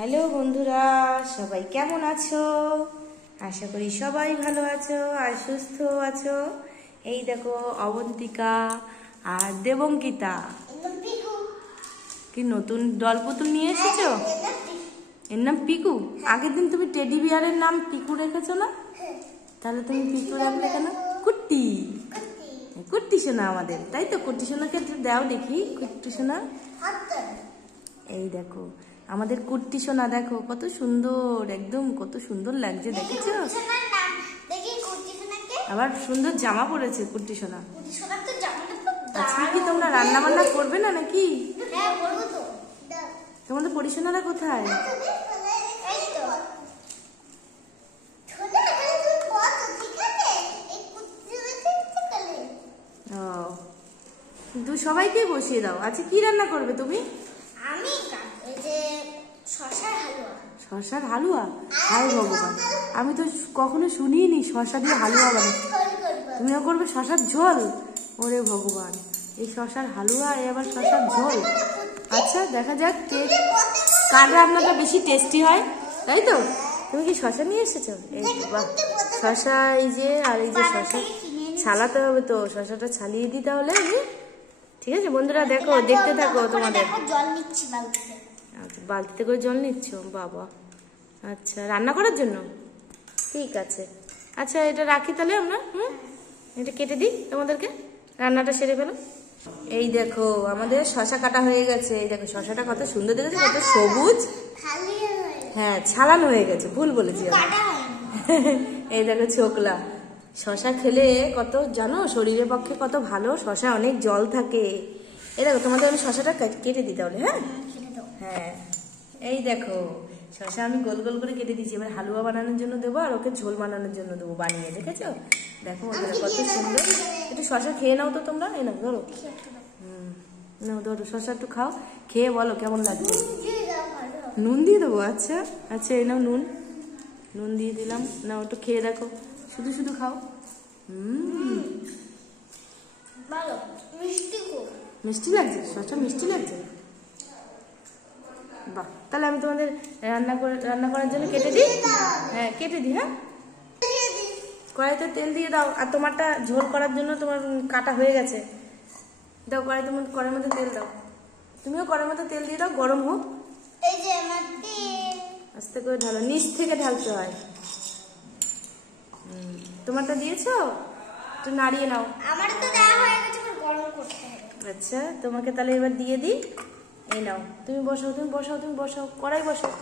Hello বন্ধুরা, সবাই কেমন আছো? আশা করি সবাই ভালো আছো আর সুস্থ আছো। এই দেখো অবন্তিকা আর দেবঙ্কিতা কি নতুন দল পুতুল নিয়ে এসেছো? এর নাম পিকু। আগের দিন তুমি টেডি বিয়ারের নাম পিকু রেখেছো না? তাহলে তুমি পিকু রাখলে কেন? কুট্টি কুট্টি সোনা আমাদের, তাই তো? কুট্টি সোনাকে দাও দেখি। কুট্টি সোনা, এই দেখো আমাদের কুট্টি সোনা, দেখো কত সুন্দর, একদম কত সুন্দর লাগছে, দেখেছো? আবার সুন্দর জামা পরেছে কুট্টি সোনা। আজকে কি তোমরা রান্না বান্না করবে না নাকি? তোমাদের পরিসোনারা কোথায়? ও, সবাইকে বসিয়ে দাও। আচ্ছা কি রান্না করবে তুমি? আমি এই যে শসার হালুয়া। শসার হালুয়া? হায় ভগবান, আমি তো কখনো শুনিনি শসা দিয়ে হালুয়া বানাতে। তুমিও করবে শসার ঝোল? ওরে ভগবান, এই শসার হালুয়া, আবার শসার ঝোল। আচ্ছা দেখা যাক কার রান্নাটা বেশি টেস্টি হয়, তাই তো? তুমি কি শসা নিয়ে এসেছো? এই বাহ, শসা এই যে, আর এই যে শসা ছালাতে হবে তো, শসাটা ছালিয়ে দিই তাহলে আমি। ঠিক আছে বন্ধুরা, দেখো দেখতে থাকো। তোমাদের জল নিচ্ছি বালতিতে। আচ্ছা, বালতিতে করে জল নিচ্ছ? বাবা, আচ্ছা রান্না করার জন্য, ঠিক আছে। আচ্ছা এটা রাখি তাহলে আমরা। এটা কেটে দিই তোমাদেরকে, রান্নাটা সেরে ফেলো। এই দেখো আমাদের শসা কাটা হয়ে গেছে। এই দেখো শসাটা কত সুন্দর দেখেছো, কত সবুজ। হ্যাঁ ছালানো হয়ে গেছে, ভুল বলেছি। এই দেখো ছোকলা। শসা খেলে কত জানো, শরীরের পক্ষে কত ভালো। শসা অনেক জল থাকে। এই দেখো তোমাদের আমি শসাটা কেটে দিই তাহলে। হ্যাঁ হ্যাঁ, এই দেখো শসা আমি গোল গোল করে কেটে দিচ্ছি। এবার হালুয়া বানানোর জন্য দেবো, আর ওকে ঝোল বানানোর জন্য দেবো বানিয়ে। দেখেছো? দেখো কত সুন্দর। একটু শসা খেয়ে নাও তো তোমরা। এই নাও ধরো। নাও ধরো, শসা একটু খাও, খেয়ে বলো কেমন লাগছে। নুন দিয়ে দেবো? আচ্ছা আচ্ছা, এই নাও নুন, নুন দিয়ে দিলাম। নাও একটু খেয়ে দেখো, শুধু শুধু খাও। মিষ্টি লাগছে, শসা মিষ্টি লাগছে। বাহ, তাহলে আমি তোমাদের রান্না করার জন্য কেটে দিই। হ্যাঁ কেটে দিই। হ্যাঁ, কড়াইতে তেল দিয়ে দাও। আর তোমারটা ঝোল করার জন্য তোমার কাটা হয়ে গেছে, দাও কড়াইতে, কড়াইয়ের মধ্যে তেল দাও। তুমিও কড়াইয়ের মধ্যে তেল দিয়ে দাও, গরম হোক। আস্তে করে ঢালো, নিচ থেকে ঢালতে হয়। তোমারটা দিয়েছো? একটু নাড়িয়ে নাও। আমার তো দেওয়া হয়ে গেছে, গরম করতে হবে। আচ্ছা তোমাকে তাহলে এবার দিয়ে দিই। এই নাও, তুমি বসাও, তুমি বসাও, তুমি বসাও, কড়াই বসাও।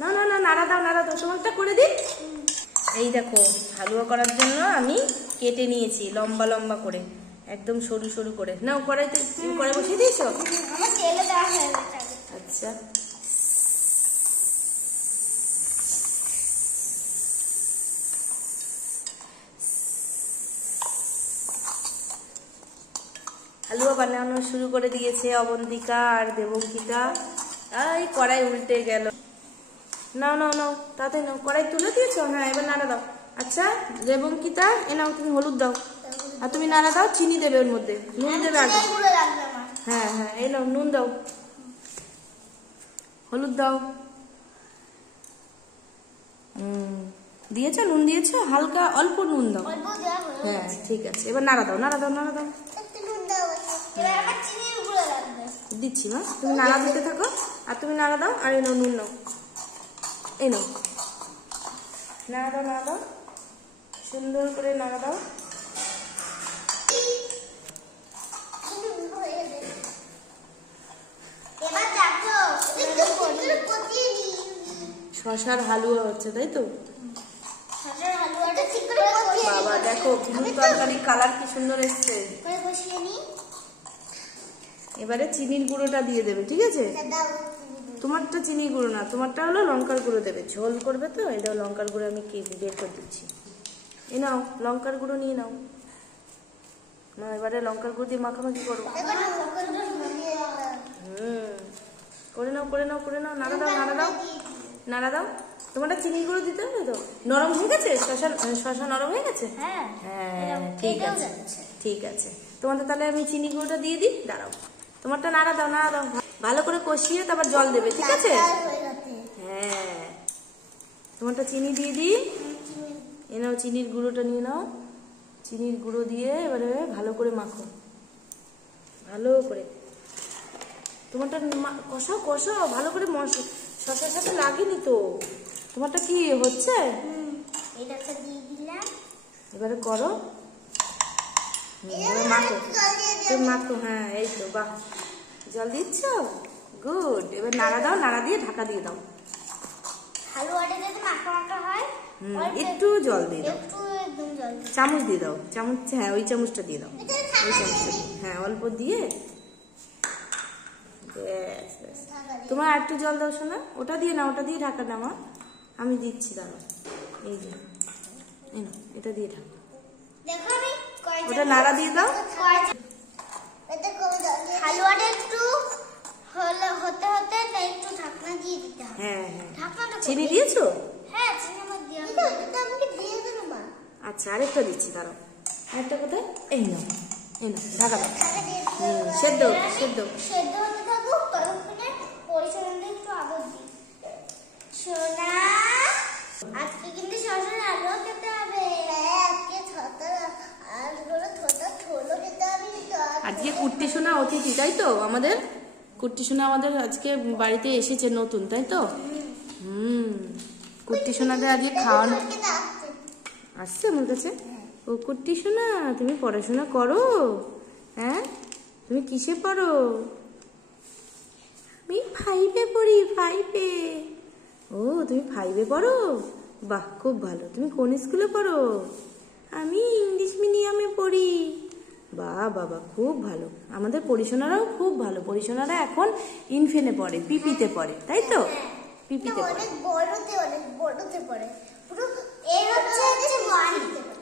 না না না, নাড়া দাও নাড়া দাও, তোমারটা করে দিই। এই দেখো হালুয়া করার জন্য আমি কেটে নিয়েছি লম্বা লম্বা করে, একদম সরু সরু করে। নাও কড়াইতে, কড়াই বসিয়ে দিয়েছো? আমার তেলে দেওয়া হয়ে গেছে। আচ্ছা হালুয়া বানানো শুরু করে দিয়েছে অবন্তিকা আর দেবঙ্কিতা। এই কড়াই উল্টে গেল। নাও নাও নাও, তাতে নাও, কড়াই তুলে দিয়েছো? হ্যাঁ এবার নাড়া দাও। আচ্ছা দেবঙ্কিতা, এ নাও তুমি হলুদ দাও, আর তুমি নাড়া দাও। চিনি দেবে ওর মধ্যে, নুন দেবে আগে। হ্যাঁ হ্যাঁ, এই নাও নুন দাও, হলুদ দাও। দিয়েছো? নুন দিয়েছো? হালকা অল্প নুন দাও। হ্যাঁ ঠিক আছে, এবার নাড়া দাও নাড়া দাও নাড়া দাও। দিচ্ছি মা, তুমি নাড়া দিতে থাকো, আর তুমি নাড়া দাও। আর এই নাও নুন নাও, এই নাও, নাড়া দাও নাড়া দাও, সুন্দর করে নাড়া দাও। শসার হালুয়া হচ্ছে, তাই তো? বাবা দেখো পুরো তরকারি কালার কি সুন্দর এসছে। এবারে চিনির গুঁড়োটা দিয়ে দেবে, ঠিক আছে? তোমারটা চিনির গুঁড়ো না, তোমারটা হলো লঙ্কার গুঁড়ো দেবে। ঝোল করবে তো, এটা লঙ্কার গুঁড়ো আমি বের করে দিচ্ছি। এই নাও লঙ্কার গুঁড়ো নিয়ে নাও। না এবারে লঙ্কার গুঁড়ো দিয়ে মাখামাখি করো। করে নাও করে নাও করে নাও, নাড়া দাও নাড়া দাও নাড়া দাও। তোমারটা চিনি গুঁড়ো দিতে হবে তো? নরম হয়ে গেছে? শশা নরম হয়ে গেছে? হ্যাঁ হ্যাঁ ঠিক আছে, ঠিক আছে। তোমাদের তাহলে আমি চিনি গুঁড়োটা দিয়ে দিই, দাঁড়াও। তোমারটা নাড়া দাও, নাড়া দাও, ভালো করে কষিয়ে তারপর জল দেবে, ঠিক আছে? হ্যাঁ, তোমারটা চিনি দিয়ে দিই। এ নাও, চিনির গুঁড়োটা নিয়ে নাও। চিনির গুঁড়ো দিয়ে এবারে ভালো করে মাখো, ভালো করে। তোমারটা কষাও কষাও ভালো করে, শশার সাথে লাগেনি তো। তোমারটা কি হচ্ছে? এটাকে দিয়ে দিলাম। এবারে করো, এবারে মাখো, তুমি মাখো। হ্যাঁ এই তো, বাহ, জল দিচ্ছ, গুড। এবার নাড়া দাও, নাড়া দিয়ে ঢাকা দিয়ে দাও। হালুয়াটা যাতে মাখা মাখা হয়, একটু জল দিয়ে দাও, একটু একদম জল দিয়ে চামচ দিয়ে দাও, চামচ, হ্যাঁ ওই চামচটা দিয়ে দাও, ওই চামচটা, হ্যাঁ অল্প দিয়ে। ব্যাস ব্যাস, তোমার আর একটু জল দাও শোনা, ওটা দিয়ে না, ওটা দিয়ে ঢাকা দাও। আমি দিচ্ছি, দাঁড়াও, এই যে এই নাও, এটা দিয়ে ঢাকা। দেখো আমি ওটা নাড়া দিয়ে দাও। হালুয়াটা একটু হতে হতে তাই একটু ঢাকনা দিয়ে দিতে হবে। হ্যাঁ হ্যাঁ, ঢাকনাটা চিনি দিয়েছো? হ্যাঁ, চিনি আমার দিয়ে দাও। এটা আমাকে দিয়ে দেবে মা। আচ্ছা, আরেকটা দিচ্ছি, দাঁড়াও। আরেকটা কোথায়? এই নাও, এই নাও, ঢাকা দাও। ঢাকা দিয়ে সেদ্ধ সেদ্ধ সেদ্ধ হতে থাকুক, ততক্ষণে পরিচালনাটা একটু আদর দিই। সোনা, আজকে কিন্তু শশার আলু খেতে হবে। আজকে ছোলো খেতে হবে কিন্তু। আজকে কুট্টি সোনা অতিথি, তাই তো? আমাদের কুট্টি সোনা আমাদের আজকে বাড়িতে এসেছে নতুন, তাই তো? কুট্টি সোনাকে আজকে খাওয়ানো আসছে আমার কাছে। ও কুট্টি সোনা, তুমি পড়াশোনা করো? হ্যাঁ, তুমি কিসে পড়ো? আমি 5-এ পড়ি, 5-এ। ও, তুমি 5-এ পড়ো? বাহ, খুব ভালো। তুমি কোন স্কুলে পড়ো? আমি ইংলিশ মিডিয়ামে পড়ি। বাহ বাবা, খুব ভালো। আমাদের পরিশোনারাও খুব ভালো। পরিশোনারা এখন ইনফেনে পড়ে, পিপিতে পড়ে, তাই তো? পিপিতে পড়ে। অনেক বড়তে পড়ে। পুরো এ হচ্ছে 1।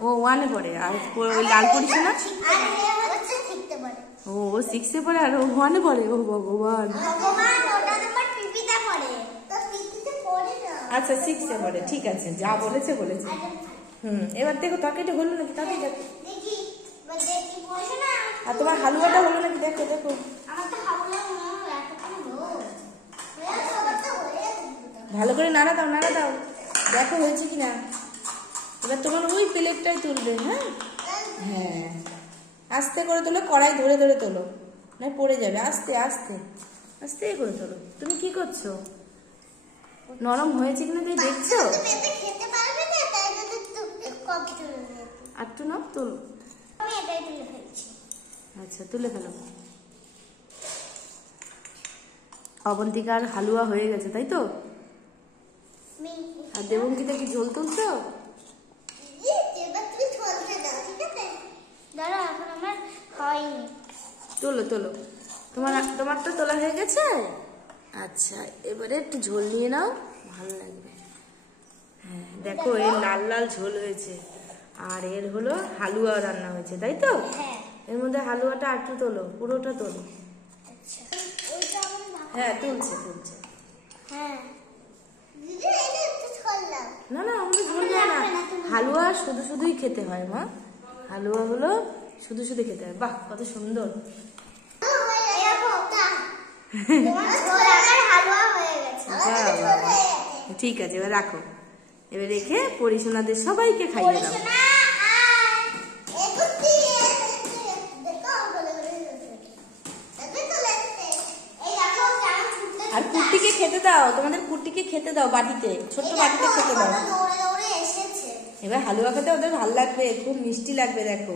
ও 1-এ পড়ে। আর ওই লাল পরিশোনা? আর এ হচ্ছে 6-তে পড়ে। ও 6-এ পড়ে, আর ও 1-এ পড়ে। ও ভগবান, ভগবান, ওটা তোমার পিপিতে পড়ে। তো পিপিতে পড়ে না। আচ্ছা 6-এ পড়ে, ঠিক আছে, যা বলেছে বলেছে। এবার দেখো তরকারিটা হলো নাকি, তাড়াতাড়ি দেখো। দেখি, দেখি বসে না। আর তোমার হালুয়াটা হলো নাকি, দেখো দেখো। আমার তো হাওলা এতক্ষণ হলো। সবারটা হয়ে গেছে। ভালো করে নাড়া দাও, নাড়া দাও, দেখো হয়েছে কিনা। এবার তোমার ওই প্লেটটাই তুলবে। হ্যাঁ হ্যাঁ, আস্তে করে তোলো, কড়াই ধরে ধরে তোলো, না পড়ে যাবে। আস্তে আস্তে আস্তে করে তোলো। তুমি কি করছো? নরম হয়েছে কিনা তাই দেখছো? তুমি খেতে পারবে না, তাই জন্য একটু কম তুলে নিয়েছি। আর তো না, তোলো। আমি এটাই তুলে ফেলছি। আচ্ছা, তুলে ফেলো। অবন্তিকার হালুয়া হয়ে গেছে, তাই তো? আর দেবঙ্কিতা কি ঝোল তুলছো? এবার তুমি ঝোলটা দাও, ঠিক আছে? দাঁড়া, এখন আমার হয়নি। তোলো তোলো, তোমার তো তোলা হয়ে গেছে। আচ্ছা, এবারে একটু ঝোল নিয়ে নাও, ভালো লাগবে। হ্যাঁ দেখো, এর লাল লাল ঝোল হয়েছে, আর এর হলো হালুয়া রান্না হয়েছে, তাই তো? হ্যাঁ। এর মধ্যে হালুয়াটা একটু তোলো, পুরোটা তোলো। আচ্ছা, ওইটা আমি হ্যাঁ, তুলছে তুলছে। হ্যাঁ দিদি, এটা একটু ঝোল দাও। না না, আমাদের ঝোল দেয় না। হালুয়া শুধু শুধুই খেতে হয় মা। হালুয়া হলো শুধু শুধু খেতে হয়। বাহ, কত সুন্দর। ঠিক আছে, এবার রাখো। এবার রেখে পরিশোনাদের সবাইকে খাইয়ে দাও। আর কুট্টিকে খেতে দাও, তোমাদের কুট্টিকে খেতে দাও, বাটিতে, ছোট্ট বাটিতে খেতে দাও। এবার হালুয়া খেতে ওদের ভালো লাগবে, খুব মিষ্টি লাগবে। দেখো,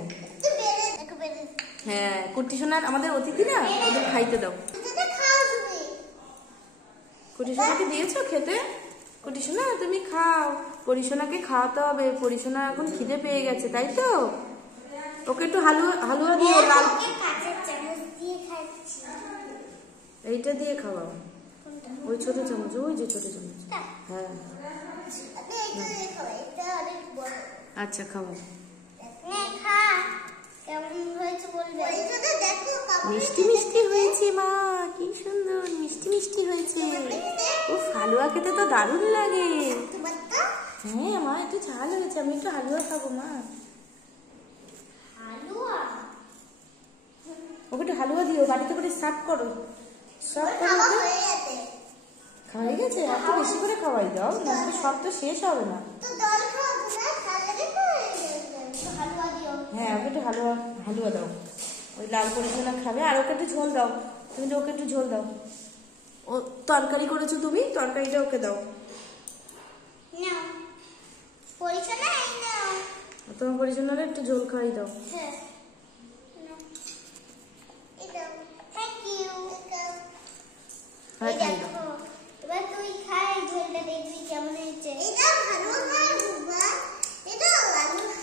হ্যাঁ, কুট্টি সোনার আমাদের অতিথি না, ওদের খাইতে দাও। কুট্টি সোনাকে দিয়েছো খেতে? কুট্টি সোনা, তুমি খাও। পরিশোনাকে খাওয়াতে হবে, পরিশোনা এখন খিদে পেয়ে গেছে, তাই তো? ওকে একটু হালুয়া দিও, লাল। এইটা দিয়ে খাওয়াও, ওই ছোট চামচ, ওই যে ছোট চামচ। হ্যাঁ, আচ্ছা খাওয়াও। কেমন হয়েছে বলবে। দেখো মিষ্টি মিষ্টি হয়েছে মা, কি সুন্দর মিষ্টি মিষ্টি হয়েছে। উফ, হালুয়া খেতে তো দারুণ লাগে। হ্যাঁ মা, একটু ঝাল হয়েছে, আমি একটু হালুয়া খাবো মা। হালুয়া ওকে একটু হালুয়া দিও, বাড়িতে করে সার্ভ করো। সব খাওয়া হয়ে গেছে। খাওয়াই গেছে, আর তো বেশি করে খাওয়াই দাও, নাহলে সব তো শেষ হবে না। তো দল খাও না, তাহলে তো হালুয়া দিও। হ্যাঁ, ওকে একটু হালুয়া হালুয়া দাও, ওই লাল করে না খাবে। আর ওকে একটু ঝোল দাও, তুমি তো ওকে একটু ঝোল দাও। ও তরকারি করেছো তুমি, তরকারিটা ওকে দাও। নাও পরীক্ষা নাই নাও। তোমার পরিজনের একটু ঝোল খাওয়াই দাও। হ্যাঁ নাও, এই দাও। Thank you. হ্যাঁ, খাই দাও। দেখো এবার তুই খাই ঝোলটা, দেখবি কেমন হয়েছে। এটা হালুয়া খাও বাবা, এটা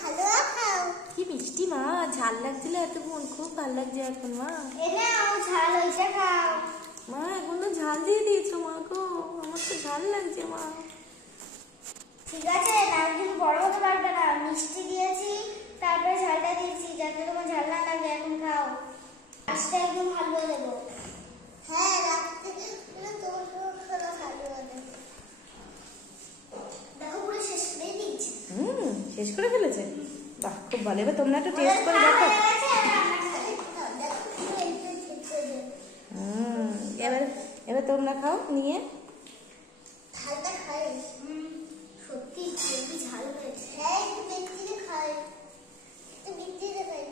হালুয়া খাও। কি মিষ্টি মা, ঝাল লাগছিল এতক্ষণ, খুব ভালো লাগছে এখন মা। এটা ঝাল হয়েছে, খাও। মা এখন তো ঝাল দিয়ে দিয়েছো মা গো, আমার তো ঝাল লাগছে মা। ঠিক আছে, না কিন্তু বড় হতে পারবে না, মিষ্টি দিয়েছি তারপরে ঝালটা দিয়েছি, যাতে তোমার ঝাল না লাগে। এখন খাও, আজকে একদম হালুয়া দেবো। হ্যাঁ রাখতে তোমার হালুয়া দেবো। দেখো পুরো শেষ করে দিয়েছি। শেষ করে ফেলেছে, বাহ খুব ভালো। এবার তোমরা একটু টেস্ট করে দেখো। এবার এবার তোমরা খাও নিয়ে। ঝালটা খাই, সত্যি খুবই ঝাল হয়েছে। হ্যাঁ একটু বেশি খাই, একটু বিচিতে খাই।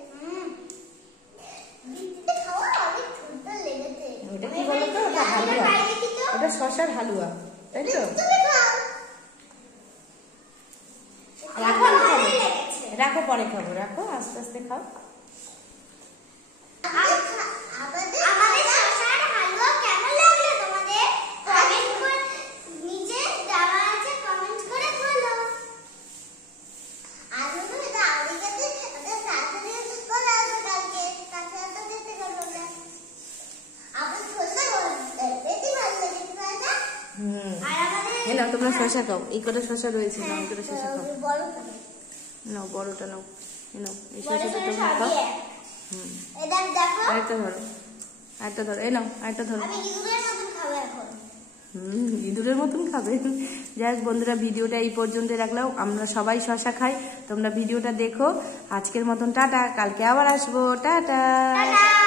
বিচিতে খাওয়া অনেক সুন্দর লেগেছে। ওটা কি বলো তো, ওটা হালুয়া, ওটা শশার হালুয়া, তাই তো? তুমি খাও। রাখো, খাবো, রাখো পরে খাবো, রাখো আস্তে আস্তে খাও। আমাদের শসার হালুয়া কেমন লাগলো তোমাদের? কমেন্ট করে নিচে দেওয়া আছে, কমেন্ট করে বলো। আর বলো এটা আগে গেছে, এটা তাড়াতাড়ি চলে আসবে কালকে, তাছাড়া তো যেতে পারবো না। আবার শসা বেশি ভালো লেগেছে না? আর আমাদের এই নাও তোমরা শশা খাও, এই কটা শশা রয়েছে, নাও এই কটা শশা খাও। বড় করে নাও বড়টা নাও, এই নাও এই বড় শশাটা করে তোমরা খাও। সাজিয়ে। এটা দেখো, আরেকটা ধরো, আরেকটা ধরো, এই নাও আরেকটা ধরো। আমি ইঁদুরের মতন খাবো এখন। ইঁদুরের মতন খাবে। যাই হোক বন্ধুরা, ভিডিওটা এই পর্যন্ত রাখলাম। আমরা সবাই শশা খাই, তোমরা ভিডিওটা দেখো। আজকের মতন টাটা, কালকে আবার আসবো, টাটা। টাটা।